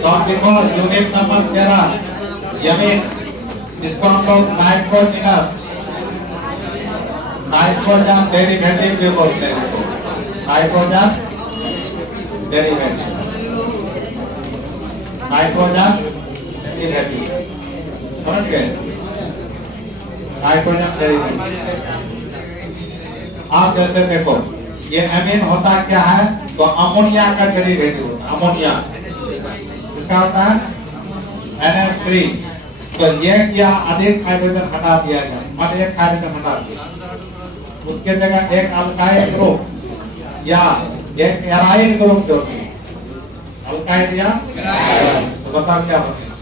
तो आप देखो यूनिट नंबर 13 यमीन, इसको हम लोग नाइट्रोजन डेरिवेटिव भी बोलते हैं। नाइट्रोजन डेरिवेटिव, नाइट्रोजन डेरिवेटिव, समझ गए? Nitrogen derivative. आप जैसे देखो ये एमीन होता क्या है, तो अमोनिया का डेरिवेटिव होता है। अमोनिया इसका होता है NH3। तो ये क्या अधिक हाइड्रोजन हटा दिया गया, मतलब एक हाइड्रोजन हटा दिया, उसके जगह एक अल्काइल ग्रुप या एक एराइल ग्रुप जो थी, अल्काइल या एराइल, तो बताओ क्या बनेगा?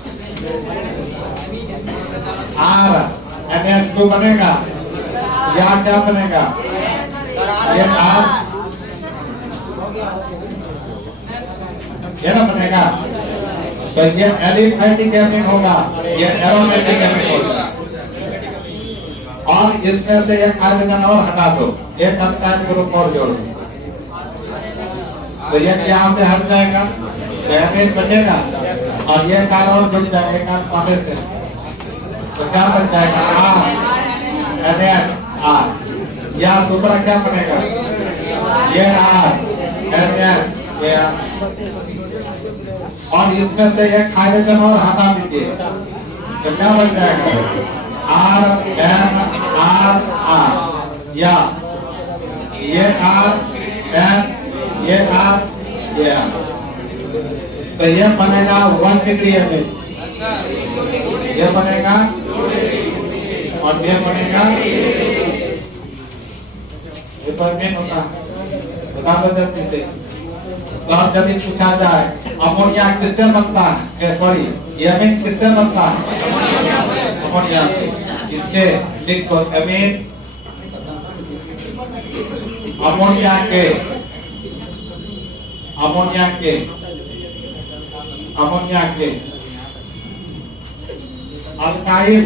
R NH2 बनेगा या क्या बनेगा? ये ना बनेगा। तो ये एलिफेटिक एमीन होगा, ये एरोमेटिक एमीन होगा। और इसमें से एक हाइड्रोजन और हटा दो, एक अल्काइल ग्रुप और जोड़ दो, तो ये यहाँ से हट जाएगा, तो एमीन बचेगा। और ये कार और जुड़ जाएगा, एक कार सामने से, तो क्या बन जाएगा? R या दूसरा क्या बनेगा? ये और इसमें से एक हाइड्रोजन और हटा दीजिए, तो क्या बन जाएगा? R या ये ये तो ये बनेगा 1 डिग्री एमीन, ये बनेगा और ये बनेगा, ये तो एमीन होता है। बता दो जल्दी से। तो अब जब पूछा जाए अमोनिया किससे बनता है, सॉरी एमीन किससे बनता है? अमोनिया से। इसके लिख दो एमीन अमोनिया के अल्काइल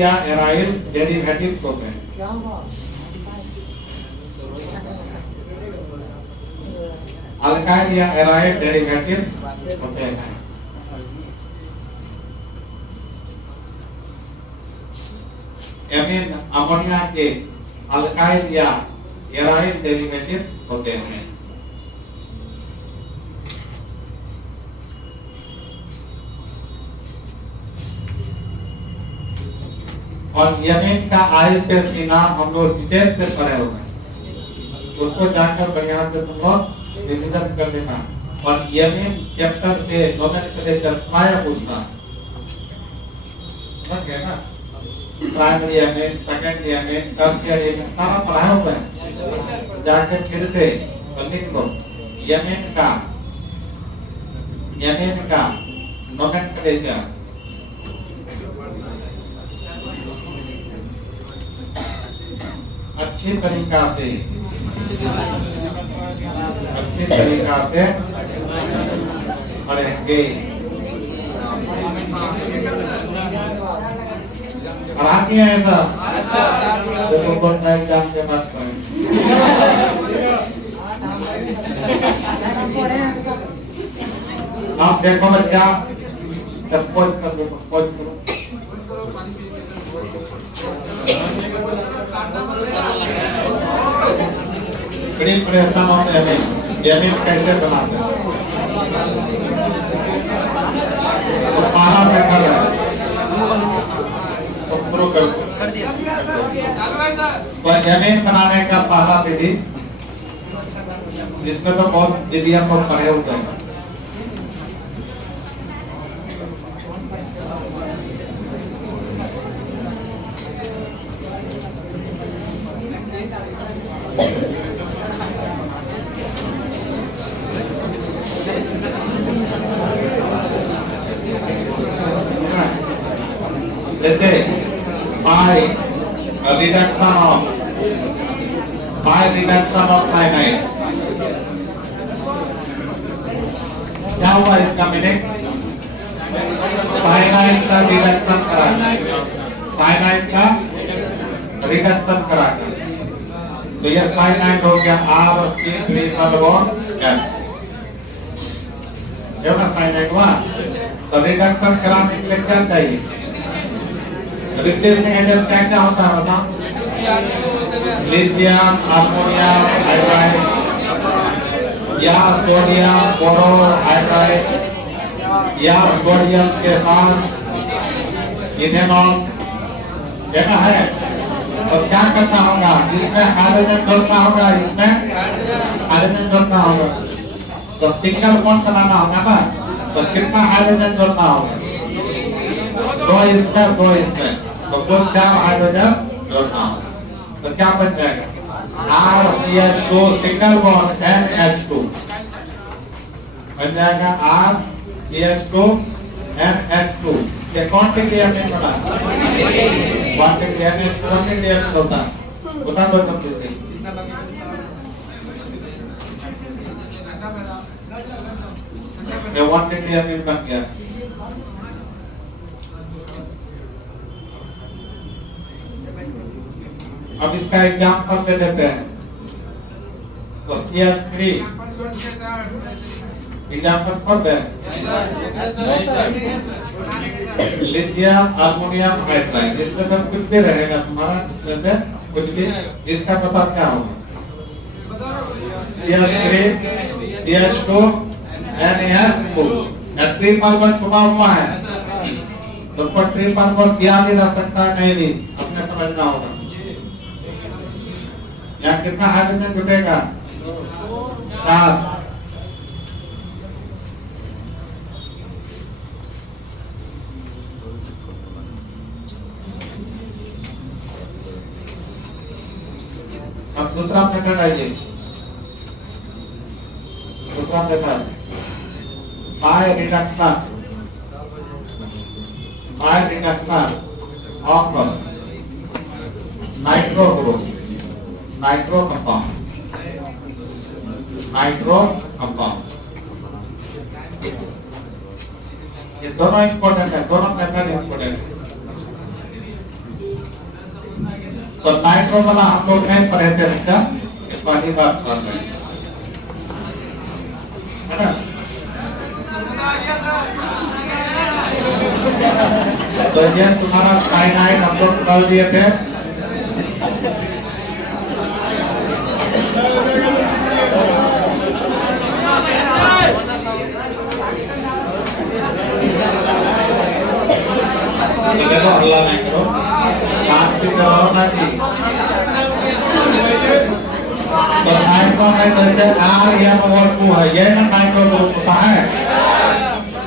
या एराइल डेरिवेटिव्स होते हैं। अल्काइल या एराइल डेरिवेटिव्स होते हैं। एमीन अमोनिया के अल्काइल या एराइल डेरिवेटिव्स होते हैं। और यमीन का IUPAC नाम हम लोग डिटेल से पढ़े हुए हैं, उसको जानकर बढ़िया से तुम लोग रिवीजन कर लेना। और यमीन चैप्टर से नोमेनक्लेचर प्राय पूछना, समझ गए ना? Primary Yamin, secondary Yamin, tertiary Yamin सारा पढ़ाया हुआ है, जाके फिर से लिख लो। यमीन का नोमेनक्लेचर अच्छी तरीका से पढ़ेंगे। पढ़ाती है ऐसा तो तुमको एग्जाम के बाद पढ़ेंगे। आप देखो बच्चा, जब पोज कर दो, पोज करो। बड़ी परेशान होते हैं यमीन कैसे बनाते हैं, तो पारा पे कर रहे हैं, तो शुरू कर तो यमीन बनाने का पहला विधि, इसमें तो बहुत विधि हम लोग पढ़े होते हैं। जैसे रिडक्शन ऑफ साइनाइड, क्या हुआ इसका मीनिंग? साइनाइड का रिडक्शन करा, साइनाइड का रिडक्शन करा। तो ये साइनाइड हो गया R3 जो ना साइनाइड हुआ तो रिडक्शन कराने के लिए क्या चाहिए? रिप्लेसिंग एजेंट क्या क्या होता है बताओ? लिथियम, अमोनियम हाइड्राइड या सोडियम बोरोहाइड्राइड या सोडियम के साथ इथेनॉल देना है। तो क्या करना होगा? इसमें हाइड्रोजन जोड़ना होगा, इसमें हाइड्रोजन जोड़ना होगा। तो सिंगल बॉन्ड बनाना होगा ना, तो कितना हाइड्रोजन जोड़ना होगा? दो इसमें तो कुल 4 हाइड्रोजन जोड़ना होगा। तो क्या बन जाएगा? RCH2 सिंगल बॉन्ड NH2 बन जाएगा RCH2 NH2। ये क्वांटिटी हमने बना क्वांटिटी होता बता दो सबसे सही। ये क्वांटिटी हमने बन गया। अब इसका एग्जांपल ले लेते हैं। तो CH3 एग्जांपल पढ़ दें। लिथियम अमोनियम हाइड्राइड, इसमें तो कुछ भी रहेगा तुम्हारा, इसमें से कुछ भी। इसका पता क्या होगा? CH3 CH2 NH2 triple bond छुपा हुआ है, तो पर ट्रिपल बॉन्ड किया भी रह सकता है, नहीं भी अपने समझना होगा। यहाँ कितना हाइड्रोजन जुटेगा? 4। अब दूसरा मेथड आइए। दूसरा method by reduction of nitro group, nitro compound. ये दोनों इंपॉर्टेंट है, दोनों मेथड इंपॉर्टेंट है। तो नाइट्रो वाला हम लोग नहीं पढ़े थे बेटा, पहली बार पढ़ रहे हैं, है ना? तो ये तुम्हारा साइनाइड हम लोग कर दिए थे। देखो अल्लाह नहीं करो, पांच की करो ना जी। तो नाइट्रो में जैसे RN2 है, ये ना नाइट्रो ग्रुप होता है।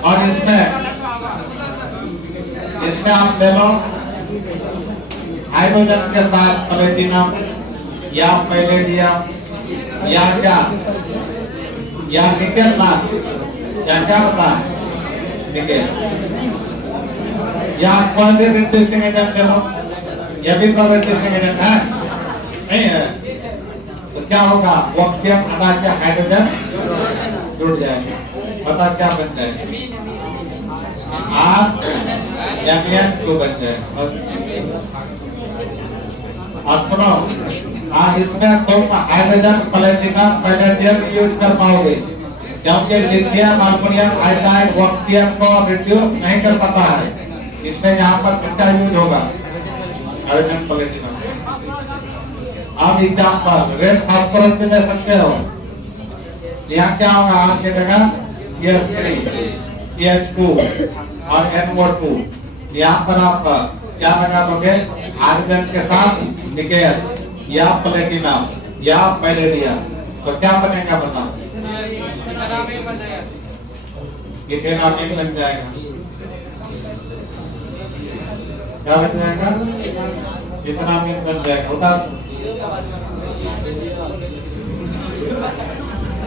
और इसमें आप ले लो हाइड्रोजन के साथ प्लेटिनम या पैलेडियम या क्या या निकेल ना, क्या क्या होता है निकेल, या कोई भी रिड्यूसिंग एजेंट ले लो, यह भी कोई रिड्यूसिंग एजेंट है नहीं है। तो क्या होगा? ऑक्सीजन हटा के हाइड्रोजन जुड़ जाएगा। पता क्या बन जाएगा? RN2 बन जाएगा। और सुनो, इसमें तुम हाइड्रोजन प्लेटिनम पैलेडियम यूज कर पाओगे, क्योंकि लिथियम अमोनियम हाइड्राइड ऑक्सीजन को रिड्यूस नहीं कर पाता है। इसमें यहाँ पर किसका यूज होगा? Hydrogen platinum. अब एग्जांपल रेड फास्फोरस भी ले सकते हो। यहाँ क्या होगा? आपके जगह CH3 CH2 और NO2, यहाँ पर आप क्या लगा दोगे? हाइड्रोजन के साथ निकेल या प्लेटिनम या पैलेडियम, तो क्या बनेगा बताओ? इथेनॉल बन जाएगा। क्या बन जाएगा? इथेनॉल बन जाएगा। उतार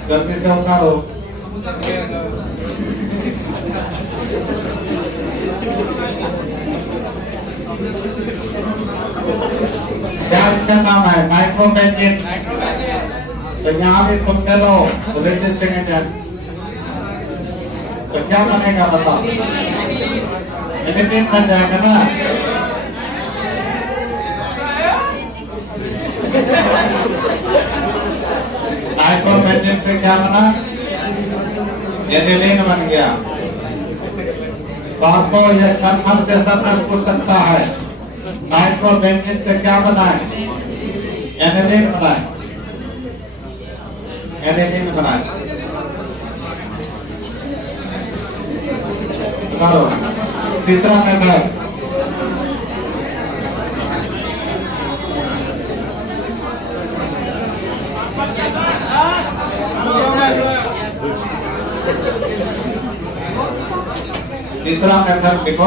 जल्दी से उतारो। क्या इसका नाम है? नाइट्रोबेंजीन। तो यहाँ भी तुम ले लो रेजिस्टिंग एजेंट, तो क्या बनेगा बताओ? एनिलीन बन जाएगा ना। नाइट्रोबेंजीन से क्या बना? एनिलीन बन गया। तो आपको यह कन्फर्म सेशन में पूछ सकता है, नाइट्रोबेंजीन से क्या बना है? एनिलीन बना है। एनिलीन बना है। तीसरा मेथड, तीसरा मेथड देखो,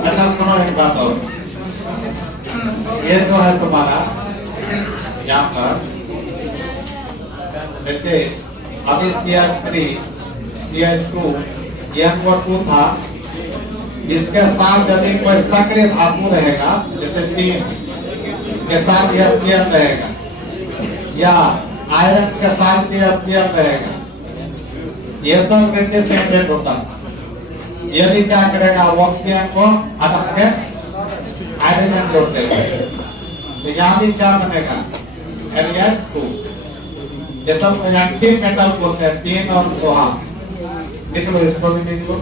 अच्छा सुनो एक बात और, ये जो है तुम्हारा यहाँ पर जैसे अभी CH3 CH2 NO2 था, इसके साथ यदि कोई सक्रिय धातु रहेगा जैसे टीम के साथ SCl रहेगा या आयरन के साथ SCl रहेगा, ये सब रिप्रेजेंटेड होता है। यदि क्या करेगा, ऑक्सीजन को हटा के हाइड्रोजन जोड़ देगा, तो यहाँ भी क्या बनेगा? Al2। ये सब रिएक्टिव मेटल बोलते हैं, टीन और लोहा। लिख लो, इसको भी लिख लो।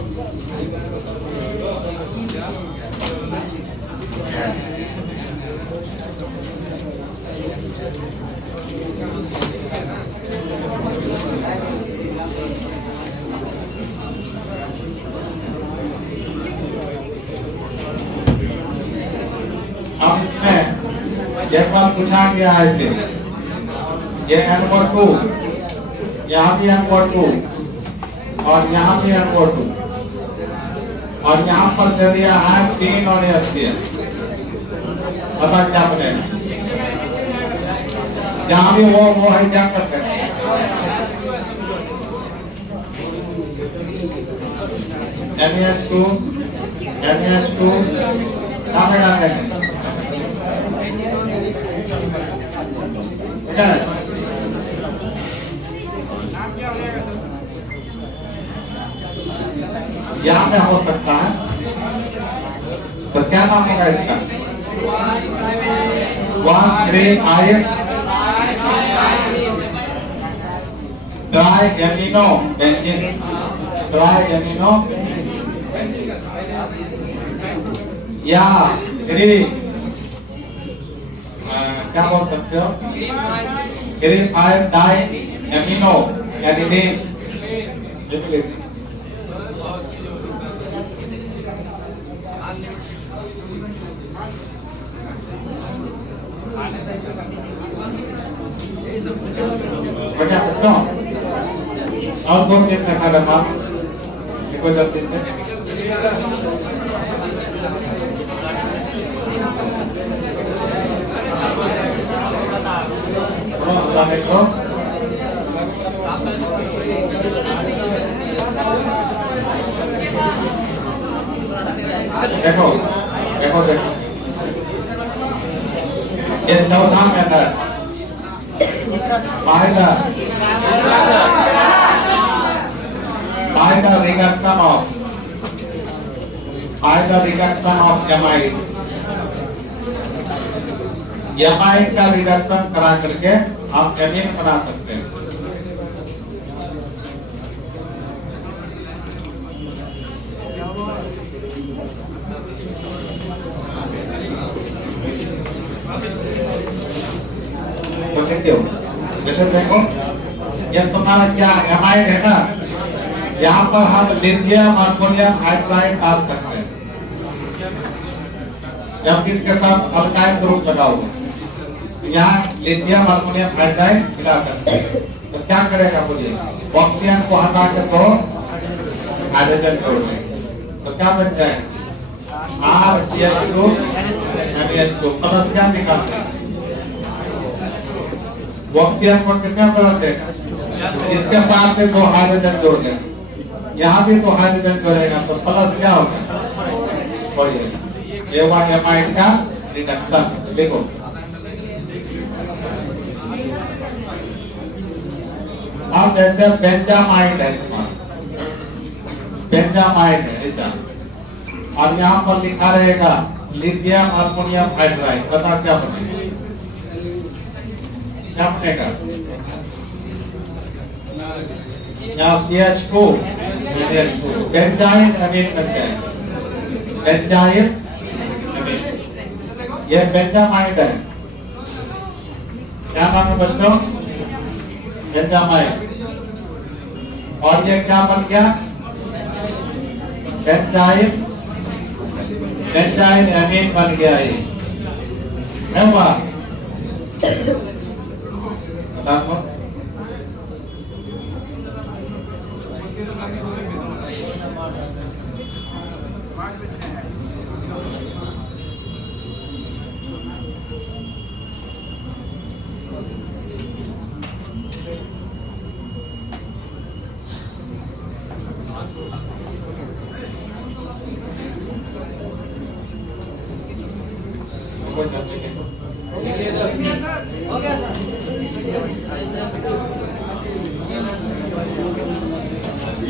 अब इसमें एक बार पूछा गया है कि ये NO2, यहाँ भी NO2 और यहाँ भी NO2 और यहाँ पर दे दिया है टीन और HCl। पता क्या बनेगा? जहाँ भी वो है क्या करते हैं? NH2 कहाँ पे डालते हैं? यहाँ पे हो सकता है, तो क्या नाम होगा इसका? 1,3 tri amino benzene, tri amino या क्या बोल सकते हो? Di amino adenine. बता सकते हो? और दो चीज से खा रहा देखो जल्दी से। देखो देखो देखो देखो, ये चौथा method by the reduction of amide, amide का रिडक्शन करा करके हम एमीन बना सकते हैं। तो देखिए, जैसे देखो ये तुम्हारा क्या एमाइड है ना, यहाँ पर हम लिथियम अमोनियम हाइड्राइड डाल सकते हैं जब इसके साथ अल्काइल ग्रुप लगा हुआ, यहाँ लिथियम अमोनियम हाइड्राइड मिला करते हैं। तो क्या करेगा बोलिए, ऑक्सीजन को हटा के तो हाइड्रोजन छोड़ देंगे, तो क्या बन जाए RCH2 NH2 प्लस क्या निकालते हैं, ऑक्सीजन को किसमें बदल देगा, इसके साथ में दो हाइड्रोजन जोड़ देंगे, यहाँ भी तो हाइड्रोजन जोड़ेगा तो प्लस क्या होगा, बढ़िएगा। ये हुआ एमाइड का रिडक्शन। देखो अब जैसे बेंजामाइड है तुम्हारा, बेंजामाइड है ऐसा, और यहाँ पर लिखा रहेगा लिथियम अल्मुनियम हाइड्राइड, बता क्या बनेगा? क्या बनेगा? यहाँ CH2 बेंजाइन अमीन बन जाएगा, बेंजाइन अमीन, ये बेंजामाइड है। क्या नाम है बच्चों? बेंजामाइड। और ये क्या बन गया? बेंजाइन, बेंजाइन अमीन बन गया ये, है हुआ? बताओ।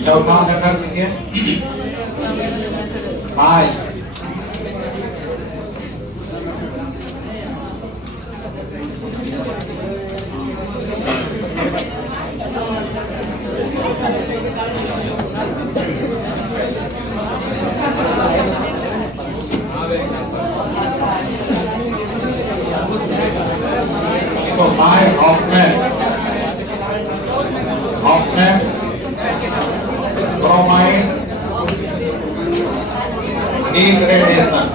चौथा लेटर लिखिए, हाय। तो हाय ऑफमैन, ऑफमैन ब्रोमाइड डिग्रेडेशन,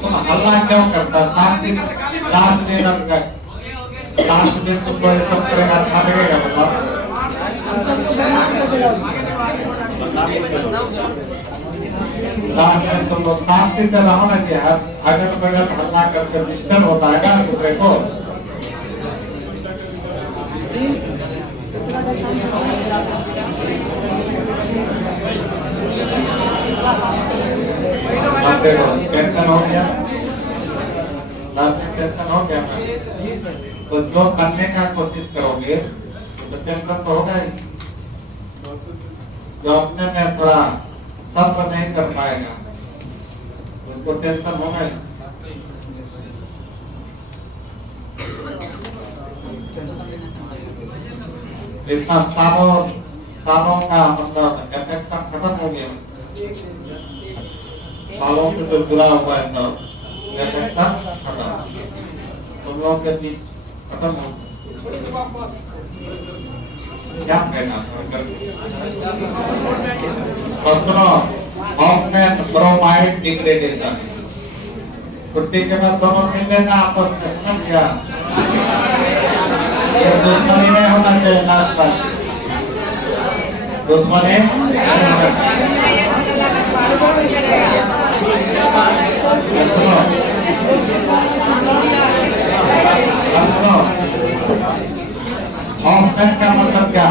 तुम हल्ला क्यों करता? शांति सात दिन तुमको ये सब करेगा, अच्छा लगेगा? बताओ। लास्ट में तुम लोग शांति से रहो ना, कि अगल बगल हल्ला करके डिस्टर्ब होता है ना दूसरे को। टेंशन हो गया, टेंशन हो गया। तो जो करने का कोशिश करोगे तो टेंशन तो होगा ही। जो अपने में थोड़ा सब्र नहीं कर पाएगा उसको टेंशन होगा ही। इतना सालों का मतलब इन्फेक्शन खत्म हो गया, सालों से जो जुड़ा हुआ है सब इन्फेक्शन खत्म, तुम लोगों के बीच खत्म हो। क्या कहना? ऑफमैन ब्रोमाइड डिग्रेडेशन, छुट्टी के बाद दोनों मिल लेना आपस में, समझ गया? दुश्मनी नहीं होना चाहिए, लास्ट बात दुश्मनी ऑफमैन का मतलब क्या?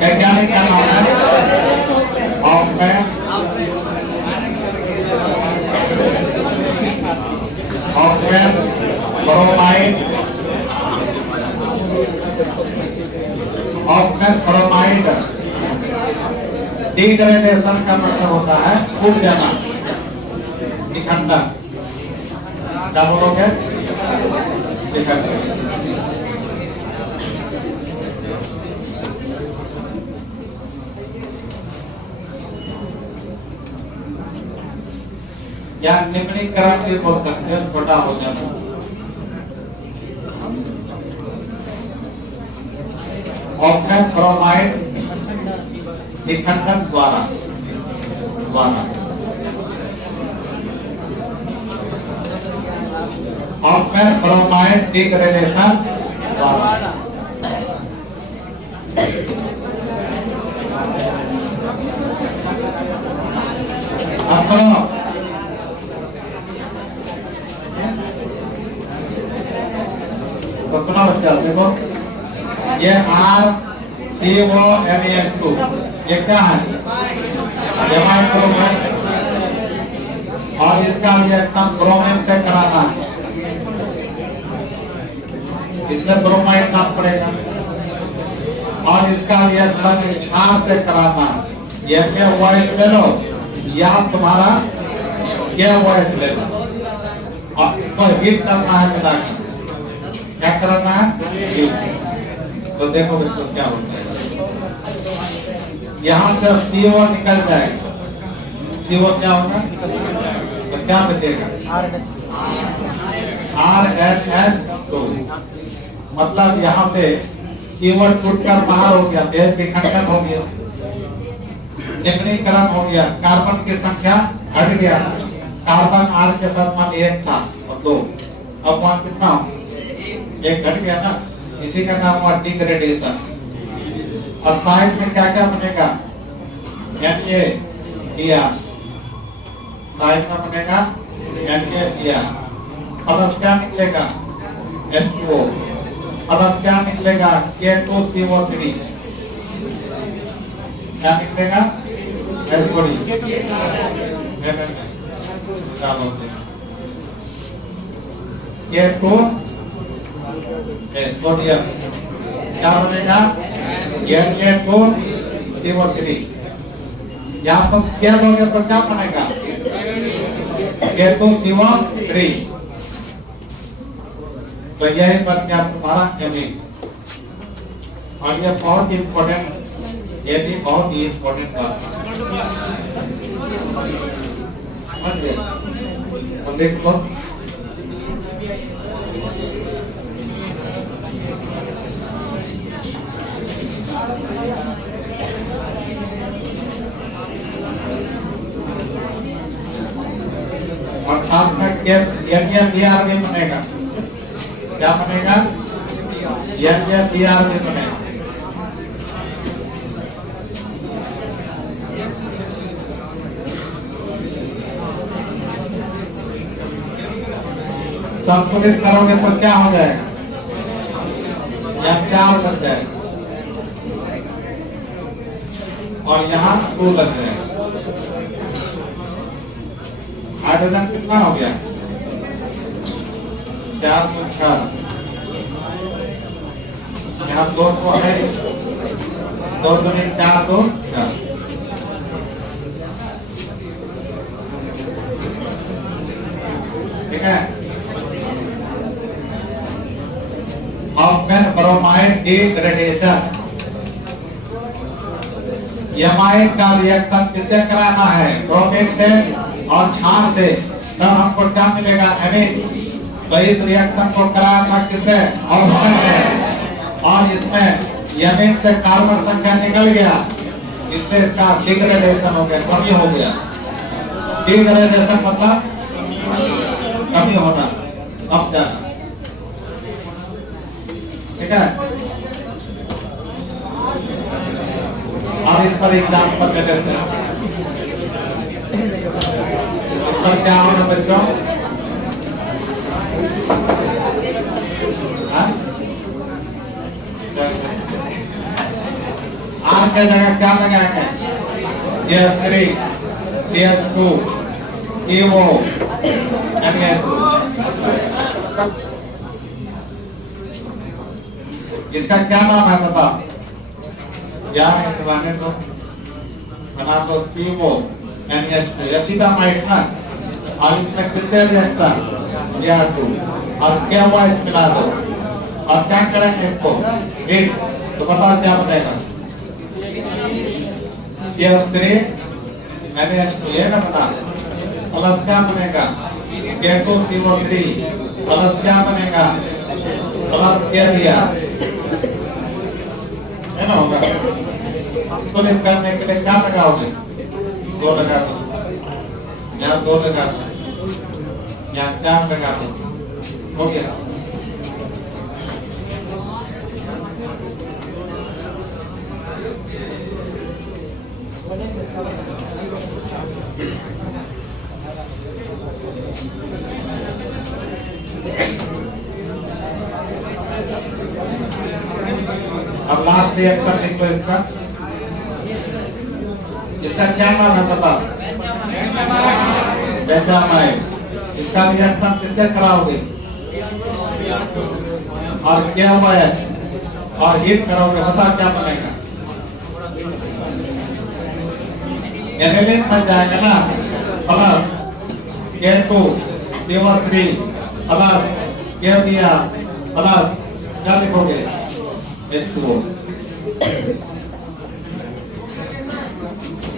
वैज्ञानिक का नाम है Hoffman, Hoffman bromide, Hoffman bromide degradation का मतलब होता है फूट जाना, निखंडन। क्या बोलोगे? निखंडन। या निम्नीकरण भी बोल सकते हैं, छोटा हो जाना। ऑफमैन ब्रोमाइड निखंडन द्वारा ऑफमैन ब्रोमाइड डिग्रेडेशन द्वारा। तो सुना बच्चा देखो, ये RCONaS2 ये क्या है? एमाइड ब्रोमाइड, और इसका रिएक्शन ब्रोमीन से कराना है, इसमें ब्रोमाइड नाम पड़ेगा, और इसका रिएक्शन क्षार से कराना है। ये क्या वाइट ले लो या तुम्हारा क्या वाइट ले लो, और इसको हीट करना है, मिलाकर क्या करना है, हीट। तो देखो बिल्कुल क्या होता है, यहाँ से CO निकल जाएगा, CO क्या होगा, तो क्या बचेगा, RHH2, मतलब यहाँ से CO टूटकर बाहर हो गया, तेज विखंडन हो गया, निम्नीकरण हो गया, कार्बन की संख्या घट गया, कार्बन R के साथ मान 1 था और 2, अब वहां कितना, 1 घट गया ना, इसी का नाम हुआ डिग्रेडेशन। और साइड में क्या क्या बनेगा, NaBr, साइड में बनेगा NaBr, प्लस क्या निकलेगा, H2O, प्लस क्या निकलेगा, K2CO3, क्या निकलेगा, H2O, K2 सोडियम, क्या बनेगा, Na2CO3, यहाँ पर क्या दोगे तो क्या बनेगा, K2CO3। तो यही बन गया तुम्हारा एमीन। और ये बहुत इम्पोर्टेंट, ये भी बहुत ही इम्पोर्टेंट बात है, तो देख लो, और साथ में NaBr भी बनेगा, क्या बनेगा, NaBr भी बनेगा। संतुलित करोगे तो क्या हो जाएगा, यहाँ 4 लग जाएगा, और यहाँ 2 लग जाएगा, हाइड्रोजन कितना हो गया, 4 तो 4, यहाँ 2 तो है, 2 दूनी 4, 2 4, ठीक है। ऑक्सीजन ब्रोमाइड डिग्रेडेशन, एमाइड का रिएक्शन किससे कराना है, ब्रोमीन से और क्षार से, तब हमको क्या मिलेगा, एमीन। तो इस रिएक्शन को कराना किससे, ऑक्सीजन से, और इसमें एमीन से कार्बन संख्या निकल गया, इसलिए इसका डिग्रेडेशन हो गया, कमी हो गया। डिग्रेडेशन मतलब कमी होना, कम जाना, ठीक है। और इस पर एग्जाम्पल दे देते हैं, इस पर क्या होना बच्चों, आर के जगह क्या लगाएंगे, CH3, CH2, CO, Na2। इसका क्या नाम है बता, क्या है दिवाने तो बना तो CO NH2, एसिटामाइड ना, और इसमें कितने रिएक्शन Br2, और क्या हुआ इस मिला दो, और क्या करेंगे इसको, हीट, तो बताओ क्या बनेगा, CH3 NH2, ये ना बता, प्लस क्या बनेगा, K2CO3, प्लस क्या बनेगा, प्लस क्या दिया है ना, होगा। संतुलित करने के लिए क्या लगाओगे, 2 लगा दो, यहाँ 2 लगा दो, यहाँ 4 लगा दो, हो गया। अब लास्ट रिएक्शन लिखो इसका। इसका क्या नाम है पता? बेंजामाइन। इसका रिएक्शन किससे कराओगे? और क्या हुआ है? और हीट कराओगे, पता क्या बनेगा? एनिलीन बन जाएगा ना, plus K2 CO3 plus KBr plus क्या लिखोगे? H2O।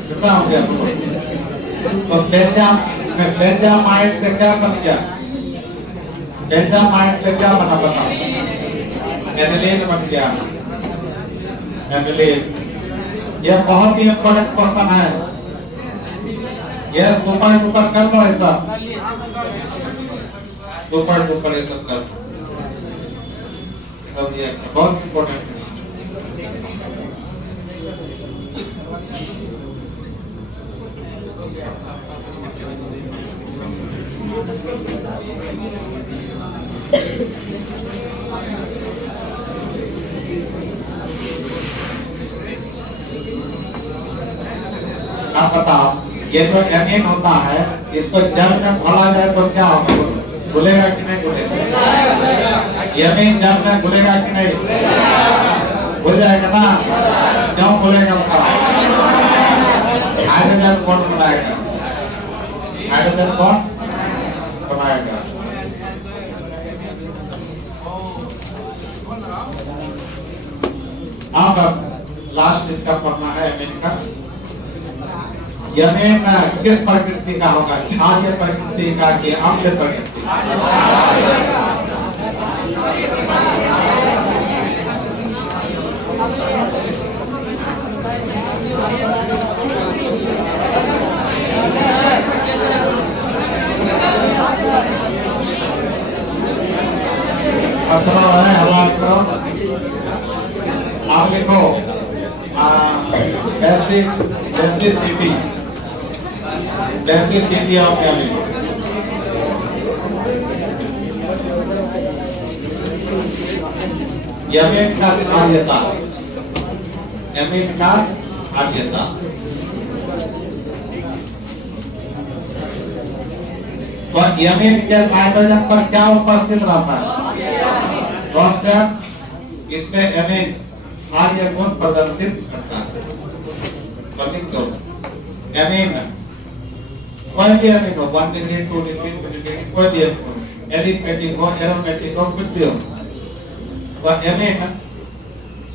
कितना हो गया? तो बेंजामाइन से क्या बन गया? बेंजामाइन से क्या बना बताओ? एनिलीन बन गया। एनिलीन, यह बहुत ही इम्पोर्टेंट क्वेश्चन है। यह सुपर डुपर कर लो ऐसा, सुपर डुपर ये सब कर सब, ये बहुत इम्पोर्टेंट है। आप बताओ, ये तो एमीन होता है, इसको जल में घोला जाए तो क्या होगा? घुलेगा कि नहीं घुलेगा? एमीन जल में घुलेगा कि नहीं? घुल जाएगा ना? क्यों घुलेगा? हाइड्रोजन कौन बनाएगा? हाइड्रोजन कौन बनाएगा? अब लास्ट इसका पढ़ना है एमीन का। एमीन किस प्रकृति का होगा? क्षारीय प्रकृति का कि अम्ल प्रकृति? आप लिखो बेसिसिटी ऑफ एमीन। एमीन का क्षारीयता, एमीन का क्षारीयता। तो एमीन के नाइट्रोजन पर क्या उपस्थित रहता है? डॉक्टर, इसमें एमीन क्षारीय गुण प्रदर्शित करता है। तो एमीन कोई भी एमीन हो, 1 डिग्री 2 डिग्री 3 डिग्री, कोई भी एमीन, एलिफेटिक हो, एरोमेटिक हो, कुछ भी हो, तो एमीन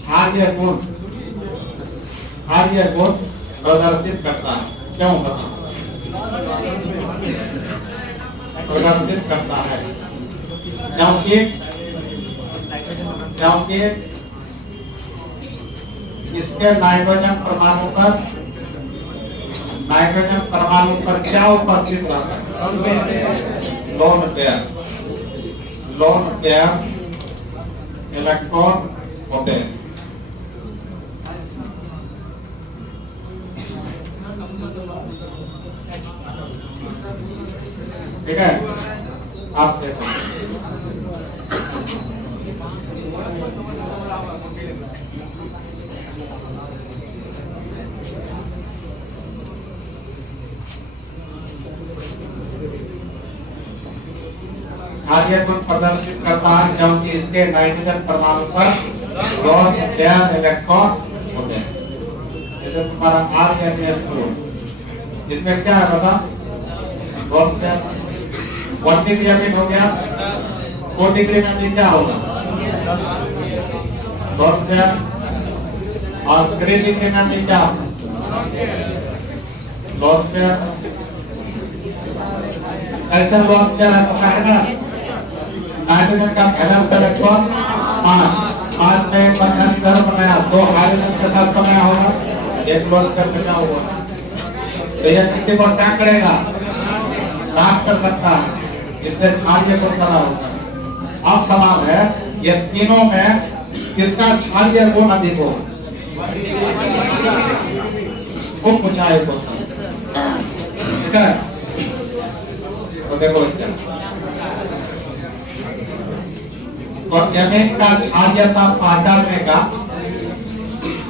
क्षारीय गुण प्रदर्शित करता है। क्यों बताओ? प्रदर्शित करता है क्योंकि इसके नाइट्रोजन परमाणु पर क्या उपस्थित रहता है? लोन पेयर इलेक्ट्रॉन होते हैं। ठीक है, आप देखो क्षारीय गुण प्रदर्शित करता है क्योंकि इसके नाइट्रोजन परमाणु पर लोन पेयर इलेक्ट्रॉन होते हैं। जैसे तुम्हारा RnH2, इसमें क्या है बता? लोन पेयर 1 डिग्री एमीन हो गया, 4 डिग्री में भी क्या होगा? Lone pair. और 3 डिग्री में भी क्या? Lone pair. ऐसा लोन पेयर है तो क्या है ना? नाइट्रोजन का वैलेंस इलेक्ट्रॉन 5 में बंधन कर बनाया, 2 हाइड्रोजन के साथ बनाया होगा, 1 लोन कर बचा होगा। तो यह किसी को क्या करेगा? नाश कर सकता है, इससे क्षारीय गुण बना होगा। अब सवाल है, ये तीनों में किसका क्षारीय गुण अधिक हो? खूब पूछा है क्वेश्चन, ठीक है? तो देखो तो एमीन का क्षारीयता पहचानने का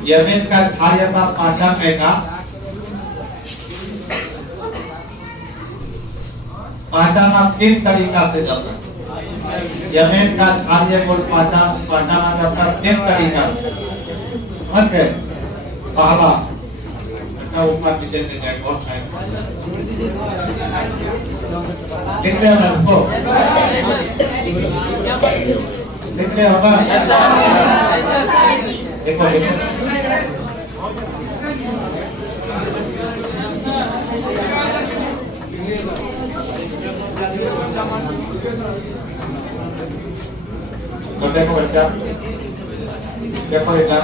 यमीन का क्षारीयता पहचानने का पहचाना 3 तरीका से जाता है। यमीन का क्षारीय गुण पहचाना जाता है 3 तरीका। पहला ऊपर नीचे से जाए कौन है लिख रहे हो इसको लिख रहे होगा देखो तो देखो बच्चा देखो बेटा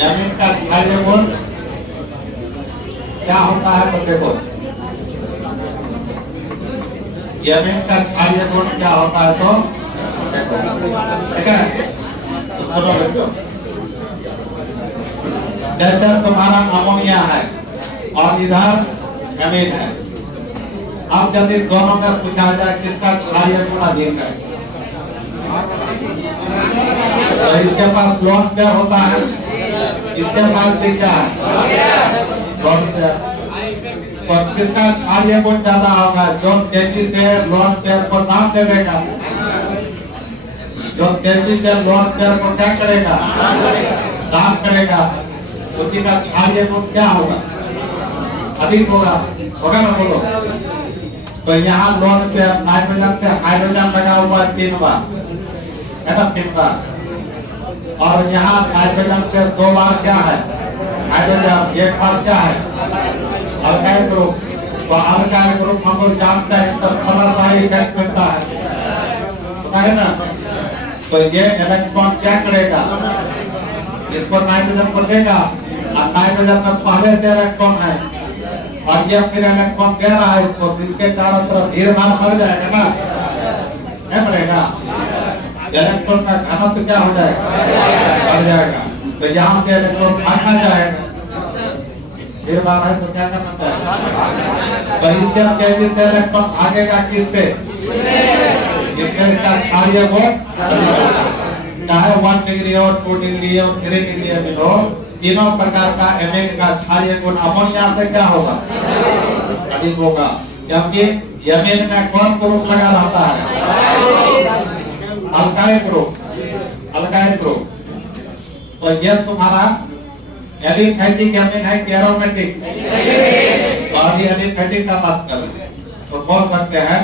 यमीन का क्षारीय गुण क्या होता है तो देखो यमीन का क्षारीय गुण क्या होता है तो ठीक है जैसे तुम्हारा अमोनिया है और इधर यमीन है। अब यदि दोनों में पूछा जाए किसका क्षारीय गुण अधिक है तो इसके पास लोन पेयर होता है, इसके पास भी क्या है लोन पेयर। तो किसका क्षारीय गुण ज्यादा होगा? जो तेजी से लोन पेयर को दाम देगा, जो तेजी से लोन पेयर को क्या करेगा दाम करेगा, उसी का क्षारीय गुण क्या होगा अधिक होगा ना बोलो। तो यहाँ लोन पे नाइट्रोजन से हाइड्रोजन लगा हुआ 3 बार है ना 3 बार, और यहाँ नाइट्रोजन से 2 बार क्या है हाइड्रोजन, 1 बार क्या है अल्काइल ग्रुप। तो अल्काइल ग्रुप हम लोग जानते हैं इसका प्लस वाई इफेक्ट मिलता है ना। तो ये इलेक्ट्रॉन क्या करेगा इसको नाइट्रोजन को देगा, और नाइट्रोजन में पहले से इलेक्ट्रॉन है और ये फिर इलेक्ट्रॉन दे रहा है इसको, इसके चारों तरफ धीरे भार बढ़ जाएगा ना, नहीं बढ़ेगा। इलेक्ट्रॉन का घनत्व क्या हो जाएगा बढ़ जाएगा। तो यहाँ से इलेक्ट्रॉन भागना जाएगा, धीरे भार है तो क्या करना चाहिए। तो इससे तेजी से इलेक्ट्रॉन भागेगा किस पे जिसमें इसका क्षारीय गुण चाहे 1 डिग्री हो 2 डिग्री हो 3 डिग्री हो, तीनों प्रकार का एमीन का क्षारीय गुण अमोनिया से क्या होगा अधिक होगा, क्योंकि यमीन में कौन ग्रुप लगा रहता है अल्काइल ग्रुप। तो ये तुम्हारा एलिफेटिक यमीन है कि एरोमेटिक, तो अभी एलिफेटिक का बात कर रहे हैं। तो बोल सकते हैं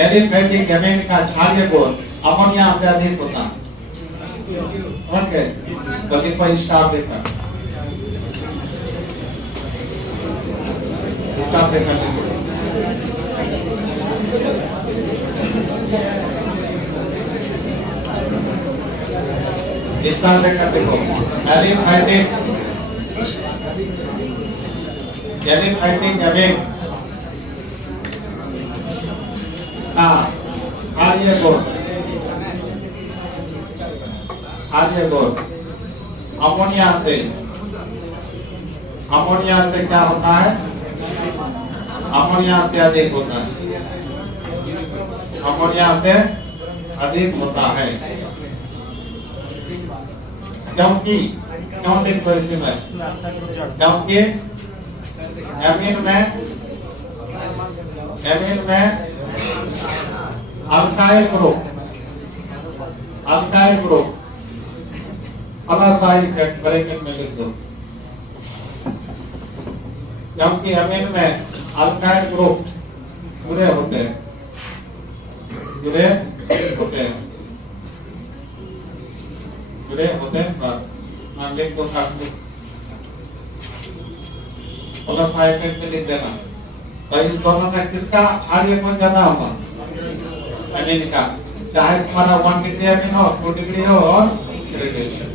एलिफेटिक यमीन का क्षारीय गुण अमोनिया से अधिक होता है। ओके तो इसको स्टार देखा देखो एलिफेटिक यमीन क्षारीय गुण अमोनिया से क्या होता है अमोनिया से अधिक होता है, अमोनिया से अधिक होता है। क्योंकि एमीन में alkyl group plus I effect bracket में लिख दो, क्योंकि एमीन में अल्काइल ग्रुप जुड़े होते हैं लिख दो प्लस आई इफेक्ट में लिख देना। तो इस दोनों में किसका क्षारीय गुण ज्यादा होगा एमीन का, चाहे तुम्हारा 1 डिग्री एमीन हो 2 डिग्री हो और 3 डिग्री।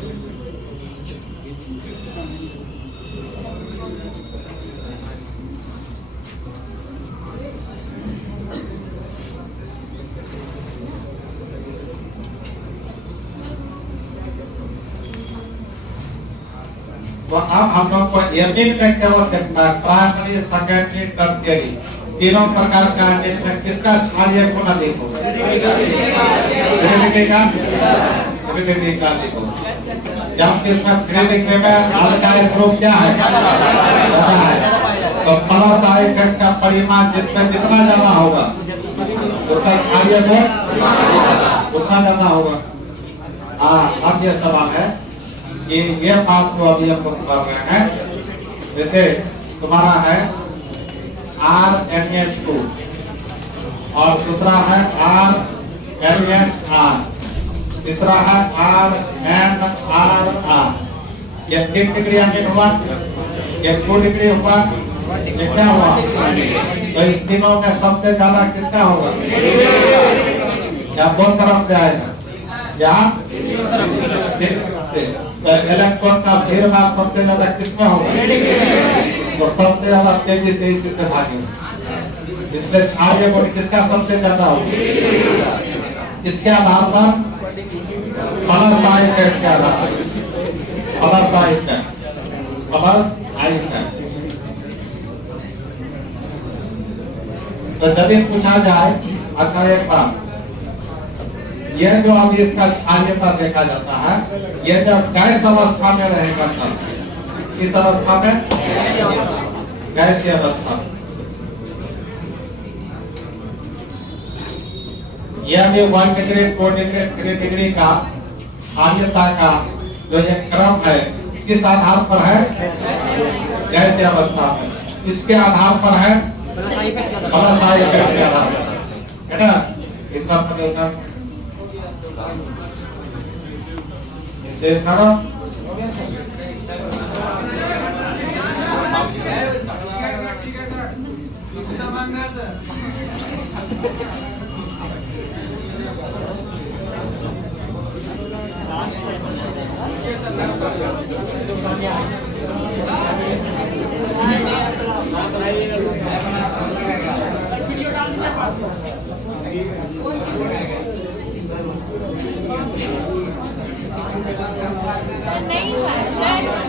तो अब हम लोग को यमीन में केवल देखना है प्राइमरी सेकेंडरी टर्शियरी तीनों प्रकार का एमीन में किसका क्षारीय गुण अधिक होगा 3 का लिखो। जबकि इसमें 3 लिखने में अल्काइल ग्रुप क्या है, ज्यादा है, तो प्लस आई का परिमाण जिसमें जितना ज्यादा होगा उसका कार्य में उतना ज्यादा होगा। हाँ, अब ये सवाल है कि ये बात को अभी हम लोग कर रहे हैं। जैसे तुम्हारा है RNH2 और दूसरा है RNR, तीसरा है RNRR। ये 3 डिग्री अमीन हुआ, ये 2 डिग्री हुआ, ये क्या हुआ? तो इस तीनों में सबसे ज्यादा किसका होगा? या कौन तरफ से आएगा? यहाँ इलेक्ट्रॉन का फिर मास सबसे ज्यादा किसमें होगा? तो सबसे ज्यादा तेजी से इसी से भागेगा, इसलिए आगे को किसका सबसे ज्यादा होगा? इसके आधार पर प्लस आई के आधार पर प्लस आई का तो जब पूछा जाए, अच्छा एक बात, यह जो अभी इसका कार्यता देखा जाता है, यह जब गैस अवस्था में रहेगा तब, किस अवस्था में? गैसीय अवस्था। यह भी 1 डिग्री 4 डिग्री 3 डिग्री का आर्यता का जो एक क्रम है, किस आधार पर है? गैसीय अवस्था में। इसके आधार पर है प्लस आई के आधार पर, है ना? इतना पता इसे करो।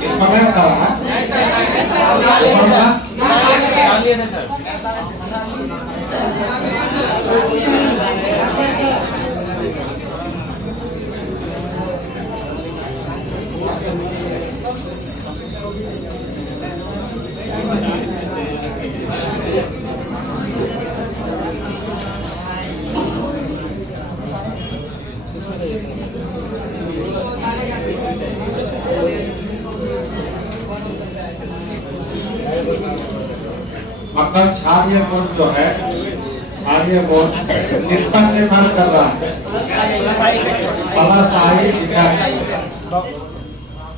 इसमें मैं बता रहा मतलब क्षारीय गुण जो है, क्षारीय गुण किस पर निर्भर कर रहा है?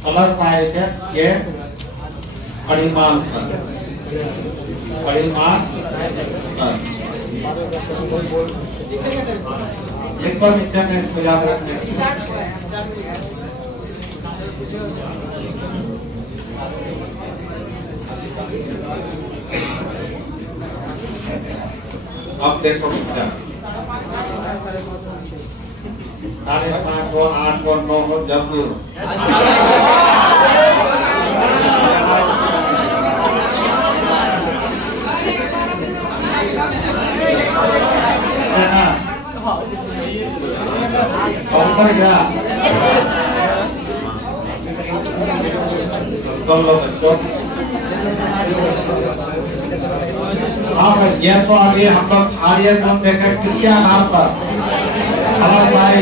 प्लस आई के परिमाण पर, इस पर नीचे में इसको याद रखने। अब देखो बेटा, 5.5 को 8 को 9 को जरूर क्या हाँ, ये तो अभी हम लोग क्षारीय गुण देखें किसके आधार पर?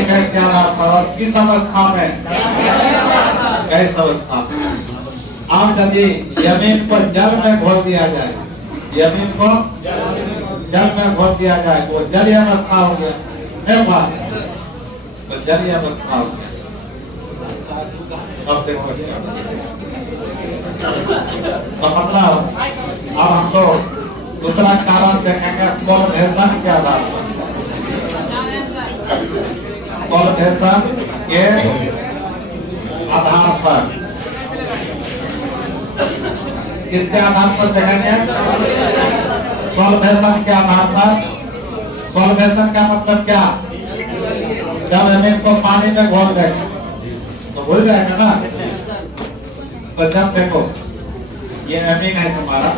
के आधार पर, और किस अवस्था में? गैस अवस्था। अब यदि जमीन को जल में घोल दिया जाए, जमीन को जल में घोल दिया जाए तो जलीय अवस्था हो गया, तो जलीय अवस्था हो गया। अब देखो तो मतलब अब हम लोग दूसरा कारण देखेंगे सॉल्वेशन के आधार पर। सॉल्वेशन के आधार पर, किसके आधार पर देखेंगे? सॉल्वेशन के आधार पर। सॉल्वेशन का मतलब क्या? जब हमें को पानी में घोल देंगे तो भूल जाएगा ना। तो जब देखो ये अमीन है तुम्हारा,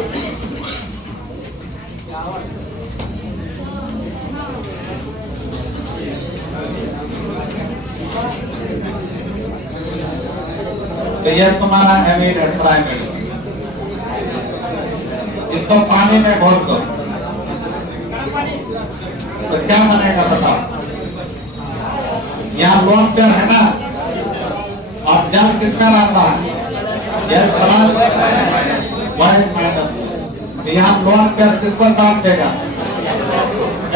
तो ये तुम्हारा एमिड है प्राइमरी। इसको पानी में घोल दो तो क्या बनेगा बताओ। यहाँ लोन पेयर है ना, और जल किसमें रहता है? S plus Y minus. यहाँ लोन पेयर किसको काट देगा?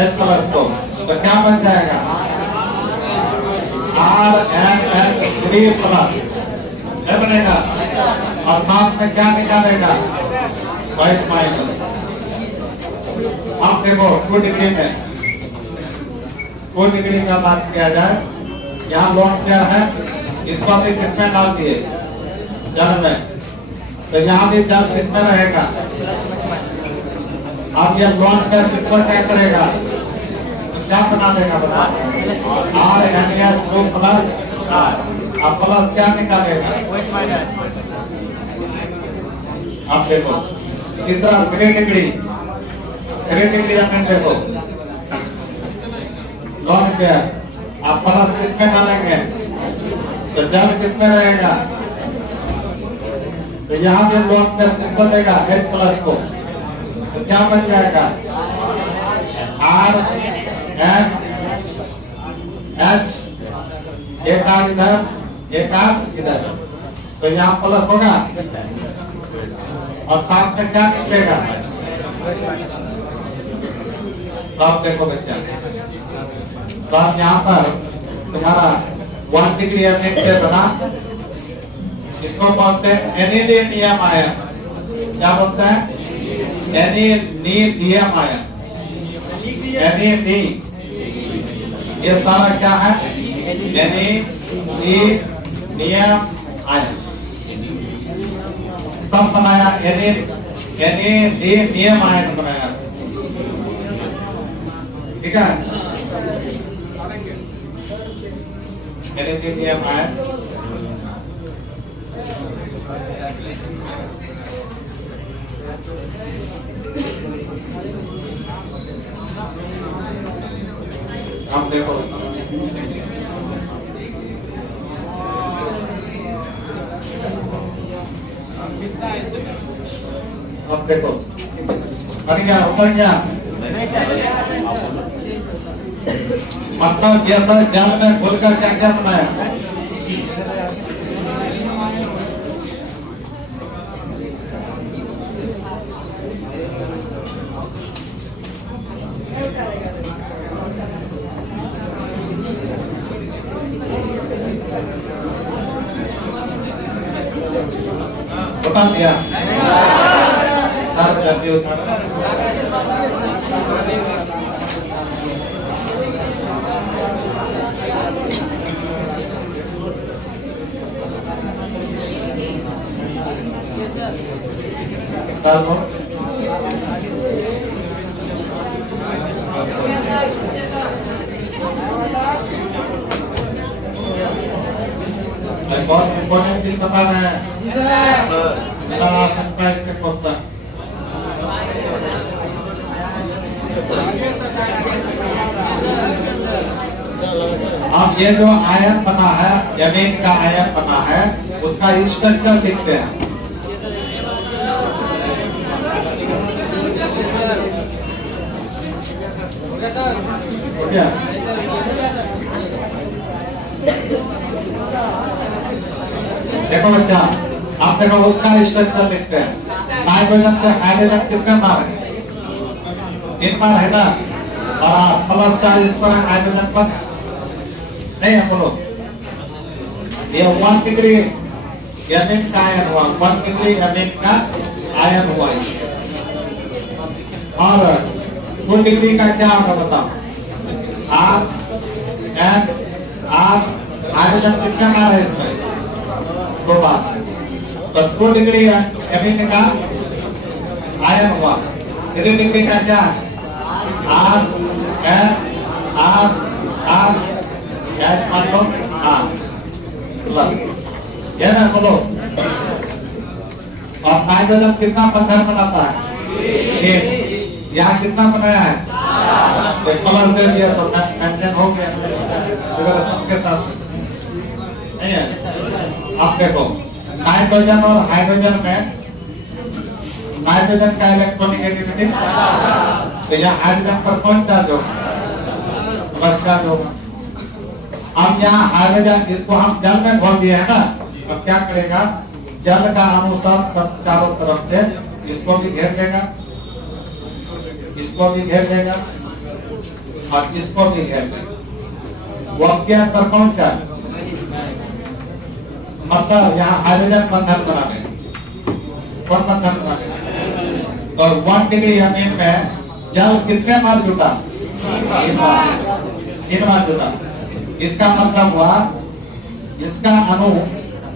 एस प्लस को। तो क्या बन जाएगा? आर एन एन 3 प्लस बनेगा, और साथ में क्या निकालेगा? Y minus. अब देखो 2 डिग्री में 2 डिग्री का बात किया जाए, यहाँ लोन पेयर है, इसको भी किसमें डाल दिए? जल में। तो यहाँ भी जल किसमें रहेगा? अब ये लोन पेयर किसको क्या करेगा? क्या बना देगा बता? R N S 2 plus R. अब प्लस क्या निकालेगा? अब देखो तीसरा 3 डिग्री देखो लोन पेयर। आप प्लस किसमें डालेंगे? तो जल किसमें रहेगा? तो यहाँ भी लोन पेयर किसको देगा? एच प्लस को। तो क्या बन जाएगा? आर एन एच, एक आर इधर एक आर इधर, तो यहाँ प्लस होगा, और साथ में क्या निकलेगा? अब देखो बच्चा, तो आप यहाँ पर तुम्हारा 1 डिग्री एमिट से बना, इसको बोलते हैं एनिलियम आयन। क्या बोलते हैं? एनिलियम आयन। एनिलियम, ये सारा क्या है? एनिलियम आयन सब बनाया, एनिलियम आयन बनाया, ठीक है? एनिलियम आयन आप देखो अब देखो बन गया, ऊपर गया, मतलब जैसा जाल में खोलकर क्या क्या बनाया? बता दिया सर जल्दी उठा। बहुत इम्पोर्टेंट चीज बता रहे हैं इससे पोस्टर। अब ये जो आयन बना है, जमीन का आयन बना है, उसका स्ट्रक्चर लिखते हैं। देखो बच्चा, आप देखो उसका स्ट्रक्चर लिखते हैं। नाइट्रोजन से हाइड्रोजन कितने बार है? 3 बार है ना, और प्लस चार्ज इस पर हाइड्रोजन पर नहीं है। बोलो ये 1 डिग्री एमिन का आयन हुआ, 1 डिग्री एमिन का आयन हुआ। और 2 डिग्री का क्या होगा बताओ? आर एन आर, हाइड्रोजन कितने बार है इसमें? 2 बार। तो 2 डिग्री एमिन का आयन हुआ। 3 डिग्री का क्या? R N R R H मान लो आर प्लस, ये ना बोलो। और नाइट्रोजन कितना बंधन बनाता है? 1। यहाँ कितना बनाया है? प्लस दे दिया तो मेंशन हो गया सबके साथ, नहीं है? आप देखो नाइट्रोजन और हाइड्रोजन में नाइट्रोजन का इलेक्ट्रोनेगेटिविटी, तो यहाँ हाइड्रोजन पर कौन चार्ज होगा? बस चार्ज होगा। अब यहाँ हाइड्रोजन, इसको हम जल में घोल दिए है ना, अब क्या करेगा, जल का अणु सब चारों तरफ से इसको भी घेर लेगा, इसको भी घेर लेगा और इसको भी घेर लेगा। वो ऑक्सीजन पर कौन चार्ज, मतलब यहाँ हाइड्रोजन बंधन बना लेगा, कौन बंधन बना लेगा? तो 1 डिग्री एमएन में जल कितने बार जुटा? 3 बार जुटा। इसका मतलब हुआ इसका अणु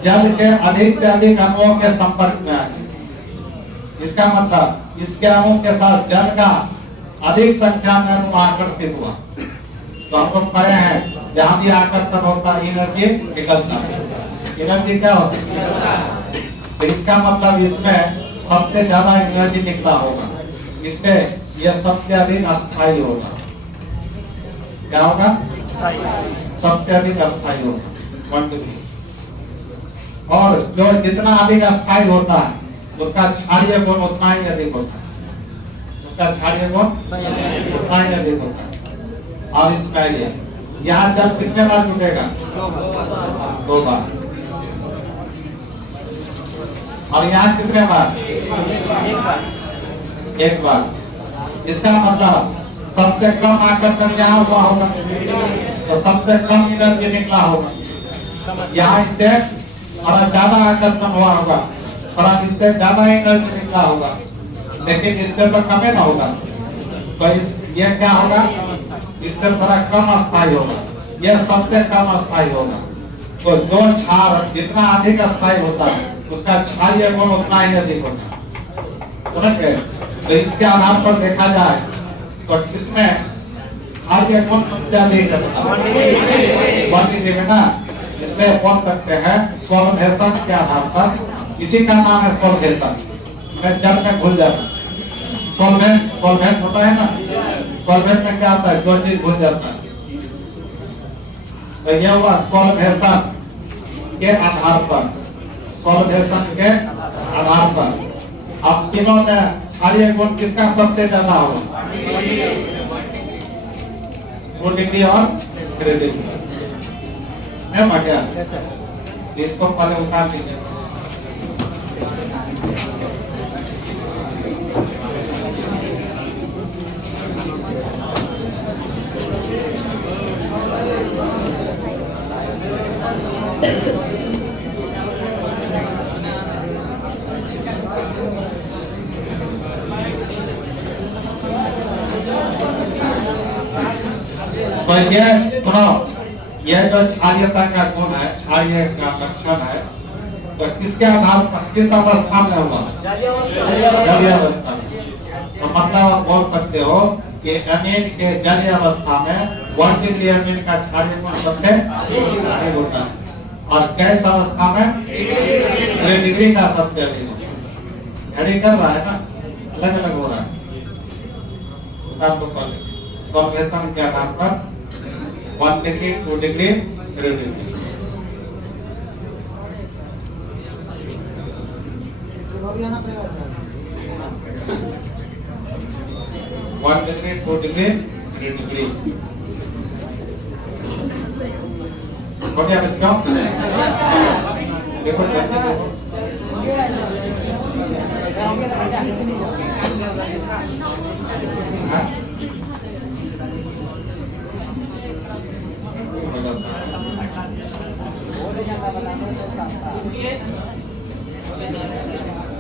जल के अधिक से अधिक अणुओं के संपर्क में आए। इसका मतलब इसके अणु के साथ जल का अधिक संख्या में अणु आकर्षित हुआ। तो हम लोग पढ़े हैं जहां भी आकर्षण होता है एनर्जी निकलता है। एनर्जी क्या होती है? तो इसका मतलब इसमें सबसे ज्यादा एनर्जी निकला होगा, इसमें यह सबसे अधिक अस्थायी होगा। क्या होगा? सबसे अधिक अस्थायी होगा 1 डिग्री। और जो जितना अधिक अस्थायी होता है उसका क्षारीय गुण उतना ही अधिक होता है, उसका क्षारीय गुण उतना ही अधिक होता है। और इसमें यहाँ जल कितने बार जुटेगा? 2 बार। और यहाँ कितने बार? 1 बार। इसका मतलब सबसे कम आकर्षण यहाँ हुआ होगा, तो सबसे कम एनर्जी निकला होगा। यहाँ इससे थोड़ा ज्यादा आकर्षण हुआ होगा, थोड़ा इससे ज्यादा एनर्जी निकला होगा, लेकिन इससे तो कम ना होगा। तो ये क्या होगा? इससे थोड़ा कम अस्थायी होगा, यह सबसे कम अस्थायी होगा। तो जो क्षार जितना अधिक अस्थायी होता है उसका क्षारीय गुण उतना ही अधिक होता है। समझ गए? तो इसके आधार पर देखा जाए तो इसमें क्षारीय गुण सबसे अधिक है ना, इसमें बोल सकते हैं सॉल्वेशन के आधार पर। इसी का नाम है सॉल्वेशन। मैं जल में घुल जाता, सॉल्वेंट होता है ना, सॉल्वेंट में क्या होता है? जो चीज घुल जाता है। तो यह हुआ सॉल्वेशन के आधार पर, सॉल्वेशन के आधार पर। अब तीनों में क्षारीय गुण किसका सबसे ज्यादा होगा? 2 डिग्री और 3 डिग्री। क्या इसको पहले उतार लीजिए। तो ये सुनो, यह जो क्षारीयता का गुण है, क्षारीय का लक्षण है, तो किसके आधार पर, किस अवस्था में हुआ? जलीय अवस्था में। तो मतलब आप बोल सकते हो कि एमीन के जलीय अवस्था में 1 डिग्री एमीन का क्षारीय गुण सबसे अधिक होता है, और गैस अवस्था में 3 डिग्री का सबसे अधिक होता है। घड़ी कर रहा है ना, अलग अलग हो रहा है। सॉल्वेशन के आधार पर 1 degree, 2 degree, 3 degree. 1 degree, 2 degree, 3 degree. बढ़िया बच्चों, देखो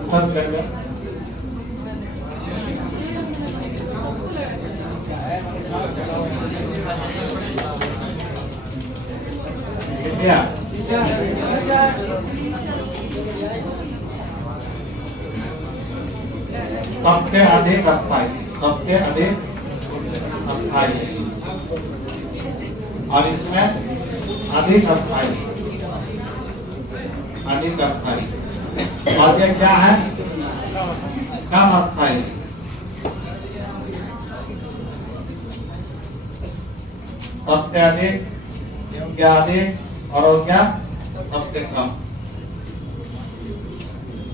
सब कर ले। सबसे अधिक अस्थायी, सबसे अधिक अस्थायी, और इसमें अधिक अस्थायी, अधिक अस्थायी। और ये क्या है? कम अस्थायी। सबसे अधिक, क्या अधिक, और क्या सबसे कम।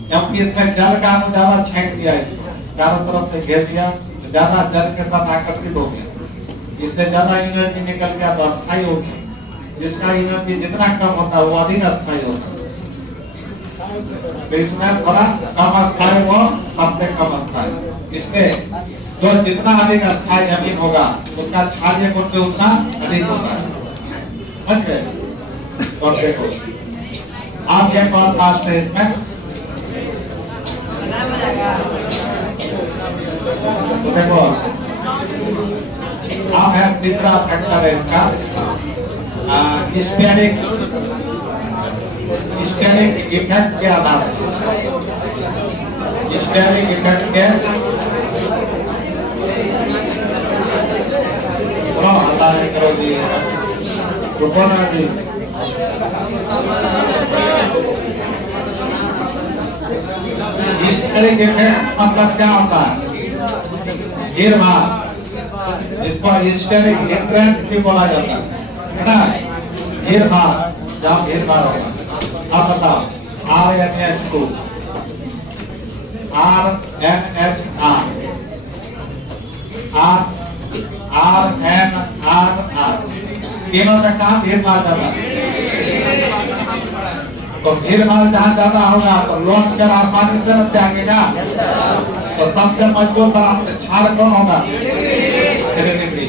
क्योंकि इसमें जल का अणु ज्यादा छेक दिया, इसको चारों तरफ से घेर दिया, ज्यादा जल के साथ आकर्षित हो गया, इससे ज्यादा एनर्जी निकल गया तो अस्थायी हो गया। जिसका एनर्जी जितना कम होता है वो अधिक अस्थायी होता है। तो इसमें थोड़ा कम अस्थायी हो, सबसे कम अस्थायी। इसलिए जो जितना अधिक अस्थायी जमीन होगा उसका क्षारीय गुण भी उतना अधिक होता है। समझ गए? तो देखो आप एक और फास्ट है इसमें, तो देखो आप है तीसरा फैक्टर है इसका स्टेरिक इफेक्ट के आधार पर। स्टेरिक इफेक्ट के हटाने करो जी, रुकोना जी। स्टेरिक इफेक्ट मतलब क्या होता है? गिरभार, इसको स्टेरिक इंट्रेंस भी बोला जाता है ना। गिरभार, जहाँ गिरभार होगा। अब बताओ RNH2 RNR तीनों का काम गिरभार ज्यादा। तो गिरभार जहाँ ज्यादा होगा तो लौट कर आसानी से न जाएगा। तो सबसे मजबूत क्षार कौन होगा? 3 डिग्री,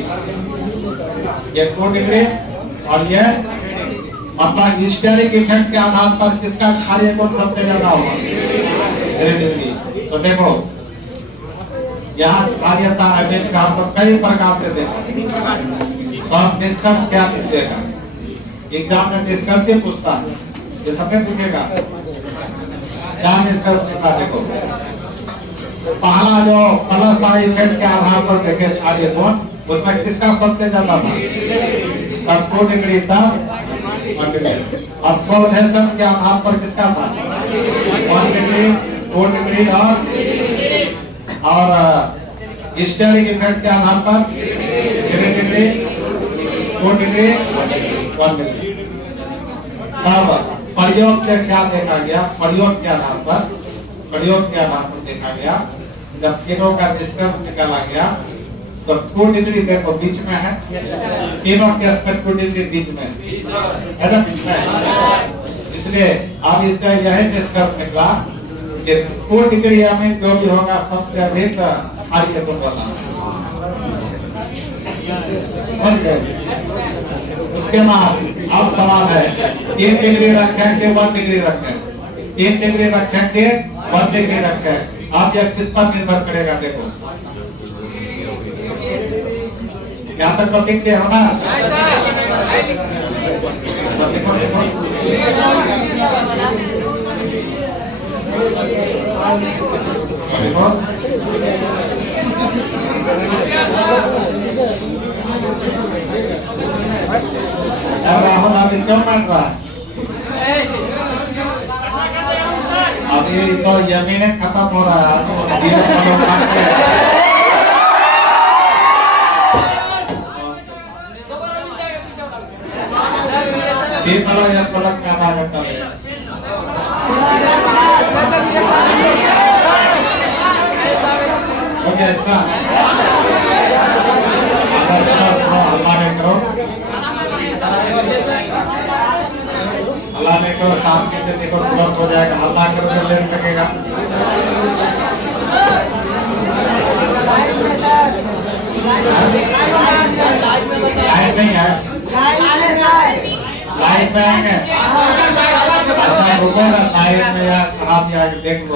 ये 2 डिग्री और ये मतलब स्टेरिक इफेक्ट के आधार पर किसका क्षारीय गुण सबसे ज्यादा होगा? 3 डिग्री। तो देखो यहाँ क्षारीयता अमीन का तो कई प्रकार से देखा, तो हम निष्कर्ष क्या देगा? एग्जाम में निष्कर्ष ही पूछता है, ये सबने पूछेगा क्या निष्कर्ष लिखा? देखो पहला जो प्लस आई इफेक्ट के आधार पर देखे क्षारीय गुण, उसमें किसका सबसे ज्यादा था? तब 2 डिग्री था। और सोल्वेशन के आधार पर किसका था? 1 डिग्री, 2 डिग्री और स्टेरिक इफेक्ट के आधार पर 3 डिग्री, 2 डिग्री, 1 डिग्री। तब प्रयोग से क्या देखा गया? प्रयोग के आधार पर देखा गया, जब तीनों का निष्कर्ष निकाला गया तो 2 डिग्री देखो बीच में है, तीनों के एस्पेक्ट 2 डिग्री बीच में है ना, बीच में। इसलिए अब इसका यह निष्कर्ष निकला कि 2 डिग्री में जो भी होगा सबसे अधिक क्षारीय गुण वाला। उसके बाद अब सवाल है 3 डिग्री रखें कि 1 डिग्री रखें? 3 डिग्री रखें कि 1 डिग्री रखें? आप यह किस पर निर्भर करेगा? देखो यहाँ तक टॉपिक पे हो ना? राहुल अभी क्यों मत रहा? अभी तो जमीन खत्म हो रहा है। ये पलक का आवाज आता है। ओके इतना हमारे करो, अल्लाह ने करो शाम के दिन देखो तुरंत हो जाएगा। अल्लाह करो तो लेट लगेगा। लाइट नहीं है, लाइट में आएंगे। अच्छा रुको ना, लाइट में यार आप यहाँ देख लो।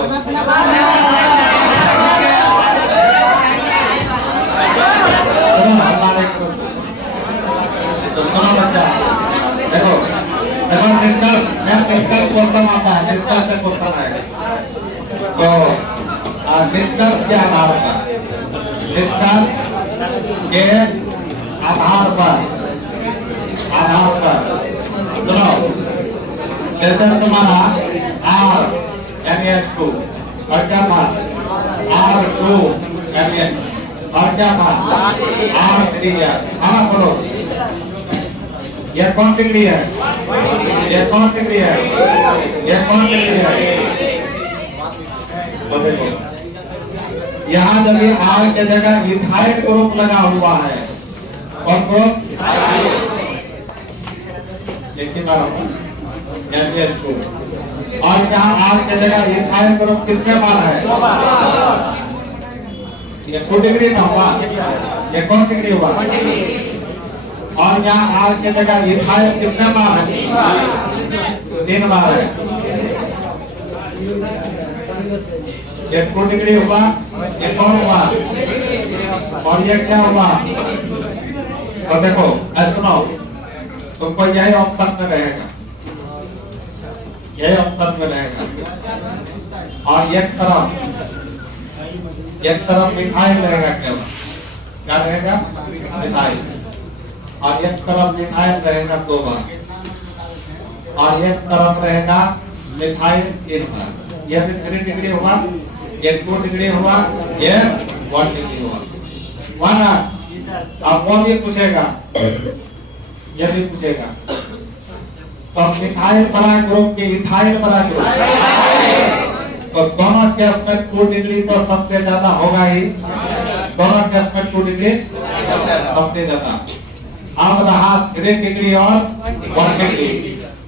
सुनो बच्चा, देखो देखो डिस्कस, मैं डिस्कस क्वेश्चन आता है, डिस्कस से क्वेश्चन आएगा। तो डिस्कस के आधार पर, डिस्कस के आधार पर सुनो, जैसे तुम्हारा R NH2 और क्या था? R2 NH और क्या था? R3 हाँ बोलो, ये कौन डिग्री है? ये कौन डिग्री है? ये कौन डिग्री है? तो देखो यहाँ जब ये R के जगह इथाइल ग्रुप लगा हुआ है और को देखिए और यहाँ R के जगह इथाइल ग्रुप कितने बार है? ये 2 डिग्री में हुआ, ये कौन डिग्री हुआ? और यहाँ R के जगह इथाइल कितने बार है? 3 बार है। ये 2 डिग्री हुआ, ये कौन हुआ और ये क्या हुआ? और देखो सुनो, तुमको यही ऑप्शन में रहेगा, यही ऑप्शन में रहेगा। और एक तरफ मिथाइल रहेगा, केवल क्या रहेगा? मिथाइल। और एक तरफ मिथाइल रहेगा 2 बार और एक तरफ रहेगा मिथाइल 3 बार। यह 3 डिग्री हुआ, ये 2 डिग्री हुआ, ये 1 डिग्री हुआ। वहां अब वो भी पूछेगा, ये भी पूछेगा तो मिथाइल बड़ा ग्रुप के इथाइल बड़ा ग्रुप, तो दोनों केस में 2 डिग्री तो सबसे ज्यादा होगा ही, दोनों केस में 2 डिग्री सबसे ज्यादा। अब रहा 3 डिग्री और 1 डिग्री,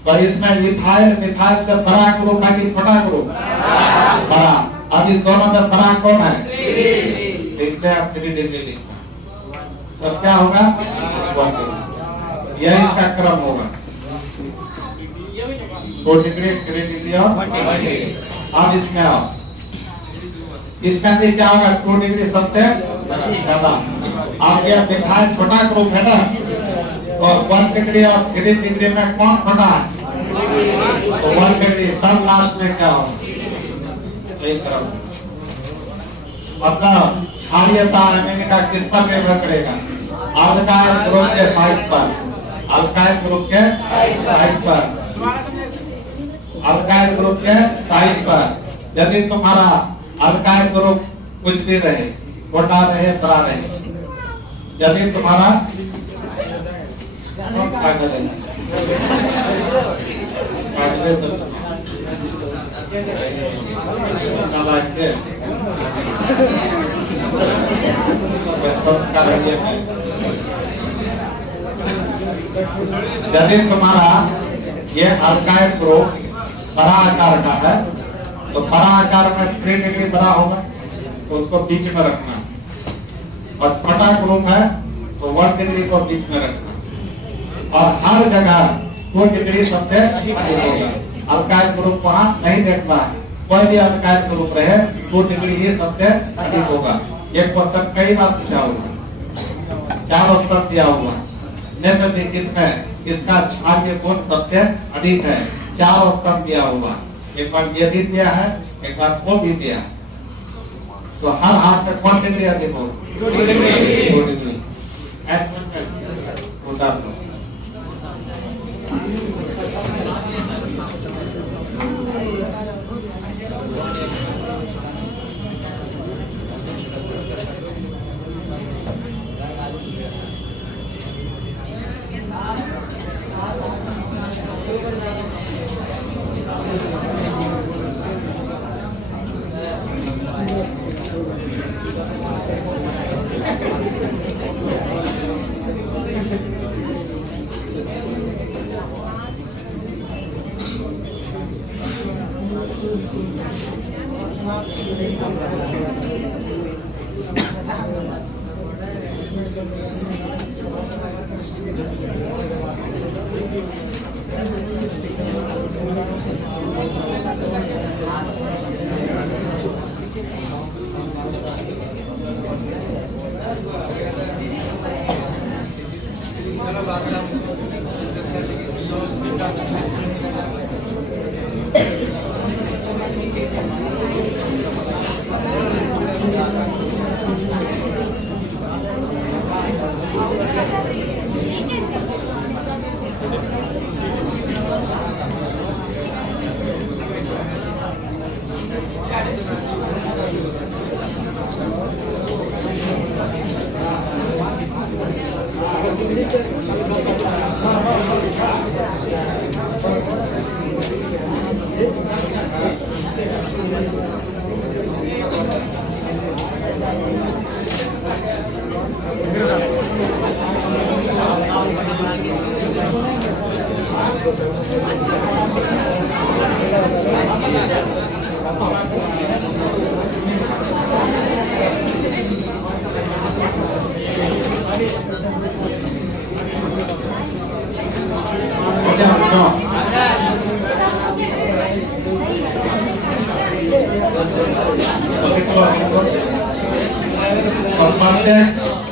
तो इसमें इथाइल मिथाइल से बड़ा ग्रुप है कि छोटा ग्रुप? बड़ा। अब इस दोनों में बड़ा कौन है? देखते हैं आप 3 डिग्री लिखना, तो क्या होगा? यह इसका क्रम होगा, 2 डिग्री 3 डिग्री और 1 डिग्री। अब इसमें आओ, इसका भी क्या होगा? 2 डिग्री सबसे ज्यादा। अब यह मिथाइल छोटा ग्रुप है ना, तो 1 डिग्री और 3 डिग्री में कौन छोटा है? तो 1 डिग्री। तब लास्ट में क्या होगा? एक तरफ मतलब क्षारीयता अमीन का किस पर निर्भर करेगा? अल्काइल ग्रुप के साइज पर, अल्काइल ग्रुप के साइज पर, अल्काइल ग्रुप के साइज पर। यदि तुम्हारा अल्काइल ग्रुप कुछ भी रहे, छोटा रहे बड़ा रहे, यदि तुम्हारा यदि तुम्हारा ये अल्काइल ग्रुप बड़ा आकार का है, तो बड़ा आकार में 3 डिग्री बड़ा होगा, तो उसको बीच में रखना। और छोटा ग्रुप है तो 1 डिग्री को बीच में रखना। और हर जगह 2 डिग्री सबसे अधिक होगा। अल्काइल ग्रुप वहां नहीं देखना है, कोई भी अल्काइल ग्रुप रहे 2 डिग्री ही सबसे अधिक होगा। ये क्वेश्चन कई बार पूछा हुआ, 4 ऑप्शन दिया हुआ है। निम्नलिखित में इसका क्षारीय गुण सबसे अधिक है, 4 ऑप्शन दिया हुआ। एक बार ये भी दिया है, एक बार वो भी दिया है। तो हर हाथ में कौन डिग्री अधिक होगा? 2 डिग्री।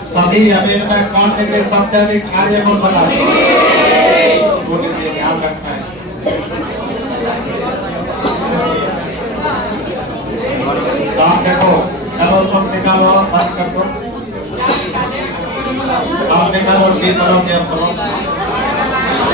सभी अमीर में कौन निकले सबसे अधिक कार्य कौन बना ध्यान रखना है। काम देखो, चलो सब निकालो, बंद कर दो। काम निकालो, 20 करो।